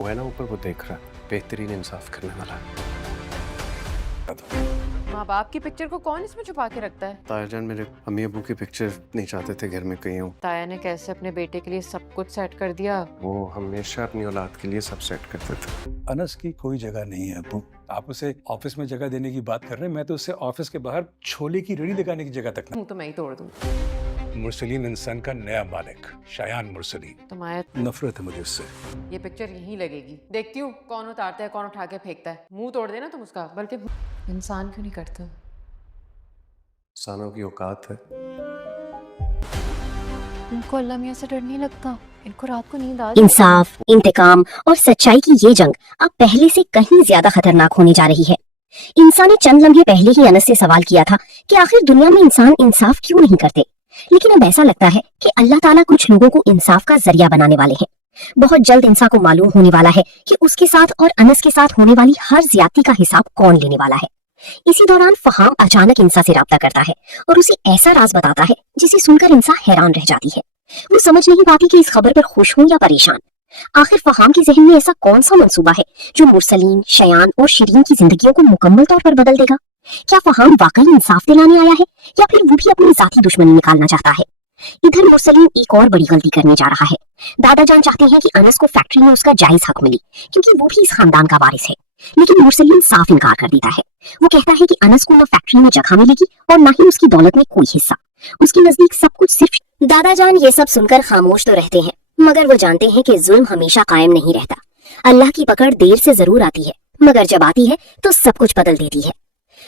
वो है ना ऊपर, वो देख रहा है, बेहतरीन इंसाफ करने वाला। माँ बाप की पिक्चर को कौन इसमें छुपा के रखता है? ताया जान मेरे अम्मी अबू की पिक्चर नहीं चाहते थे घर में कहीं हो। ताया ने कैसे अपने बेटे के लिए सब कुछ सेट कर दिया? वो हमेशा अपनी औलाद के लिए सब सेट करते थे। अनस की कोई जगह नहीं है अब्बू। आप उसे ऑफिस में जगह देने की बात कर रहे हैं, मैं तो उसे ऑफिस के बाहर छोले की रेडी लगाने की जगह तक मुंह तो मैं ही तोड़ दूँ। मुरसलीन इंसान का नया मालिक शायान मुरसलीन। तो माया, नफरत है मुझे उससे। ये पिक्चर यहीं लगेगी। देखती हूँ कौन उतारता है, कौन उठा के फेंकता है। मुंह तोड़ देना तुम उसका, बल्कि इंसान क्यों नहीं करता? इंसानों की औकात है। इनको अल्लाह मियाँ से डर नहीं लगता? इनको रात को नींद आ इंसाफ, इंतकाम और सच्चाई की ये जंग अब पहले से कहीं ज्यादा खतरनाक होने जा रही है। इंसान ने चंद लम्हे पहले ही अनस से सवाल किया था कि आखिर दुनिया में इंसान इंसाफ क्यों नहीं करते, लेकिन अब ऐसा लगता है कि अल्लाह ताला कुछ लोगों को इंसाफ का जरिया बनाने वाले हैं। बहुत जल्द इंसान को मालूम होने वाला है कि उसके साथ और अनस के साथ होने वाली हर ज्यादती का हिसाब कौन लेने वाला है। इसी दौरान फहाम अचानक इंसा से राब्ता करता है और उसे ऐसा राज बताता है जिसे सुनकर इंसा हैरान रह जाती है। वो समझ नहीं पाती कि इस खबर पर खुश हूं या परेशान। आखिर फहाम के जहन में ऐसा कौन सा मंसूबा है जो मुरसलीन, शयान और शिरीन की जिंदगियों को मुकम्मल तौर पर बदल देगा? क्या फहाम वाकई इंसाफ दिलाने आया है या फिर वो भी अपनी जाती दुश्मनी निकालना चाहता है? इधर मुरसलीन एक और बड़ी गलती करने जा रहा है। दादा जान चाहते हैं कि अनस को फैक्ट्री में उसका जायज हक मिले क्योंकि वो भी इस खानदान का वारिस है, लेकिन मुरसलीन साफ इनकार कर देता है। वो कहता है कि अनस को न फैक्ट्री में जगह मिलेगी और न ही उसकी दौलत में कोई हिस्सा। उसके नजदीक सब कुछ सिर्फ। दादा जान ये सब सुनकर खामोश तो रहते हैं, मगर वो जानते हैं कि जुल्म हमेशा कायम नहीं रहता। अल्लाह की पकड़ देर से जरूर आती है, मगर जब आती है तो सब कुछ बदल देती है।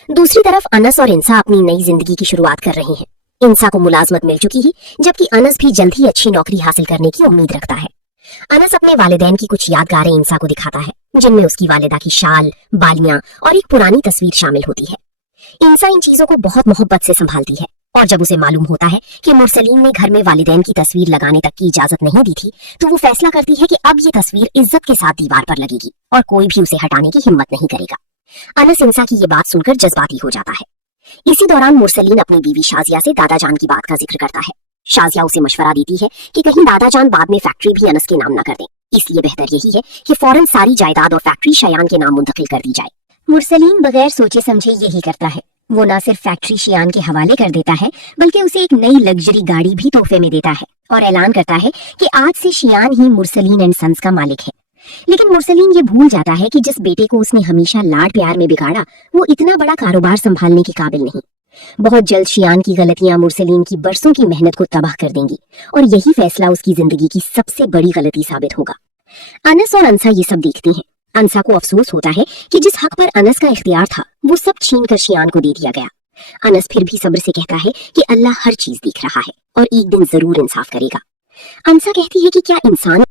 दूसरी तरफ अनस और इंसा अपनी नई जिंदगी की शुरुआत कर रहे हैं। इंसा को मुलाजमत मिल चुकी है, जबकि अनस भी जल्द ही अच्छी नौकरी हासिल करने की उम्मीद रखता है। अनस अपने वालिदैन की कुछ यादगारें इंसा को दिखाता है, जिनमें उसकी वालिदा की शाल, बालियां और एक पुरानी तस्वीर शामिल होती है। इंसा इन चीजों को बहुत मोहब्बत से संभालती है और जब उसे मालूम होता है कि मुरसलीन ने घर में वालिदैन की तस्वीर लगाने तक की इजाजत नहीं दी थी, तो वो फैसला करती है कि अब ये तस्वीर इज्जत के साथ दीवार पर लगेगी और कोई भी उसे हटाने की हिम्मत नहीं करेगा। अनस इंसा की ये बात सुनकर जज्बाती हो जाता है। इसी दौरान मुरसलीन अपनी बीवी शाजिया से दादा जान की बात का जिक्र करता है। शाजिया उसे मशवरा देती है कि कहीं दादा जान बाद में फैक्ट्री भी अनस के नाम न कर दें, इसलिए बेहतर यही है कि फौरन सारी जायदाद और फैक्ट्री शयान के नाम मुंतकिल कर दी जाए। मुरसलीन बगैर सोचे समझे यही करता है। वो न सिर्फ फैक्ट्री शयान के हवाले कर देता है, बल्कि उसे एक नई लग्जरी गाड़ी भी तोहफे में देता है और ऐलान करता है कि आज से शयान ही मुरसलीन एंड सन्स का मालिक है। लेकिन मुरसलीन ये भूल जाता है कि जिस बेटे को उसने हमेशा लाड प्यार में बिगाड़ा, वो इतना बड़ा कारोबार संभालने के काबिल नहीं। बहुत जल्द शियान की गलतियां मुरसलीन की बरसों की मेहनत को तबाह कर देंगी और यही फैसला उसकी जिंदगी की सबसे बड़ी गलती साबित होगा। अनस और अंसा ये सब देखती हैं। अंसा को अफसोस होता है कि जिस हक पर अनस का इख्तियार था, वो सब छीन कर शियान को दे दिया गया। अनस फिर भी सब्र से कहता है कि अल्लाह हर चीज देख रहा है और एक दिन जरूर इंसाफ करेगा। अंसा कहती है कि क्या इंसान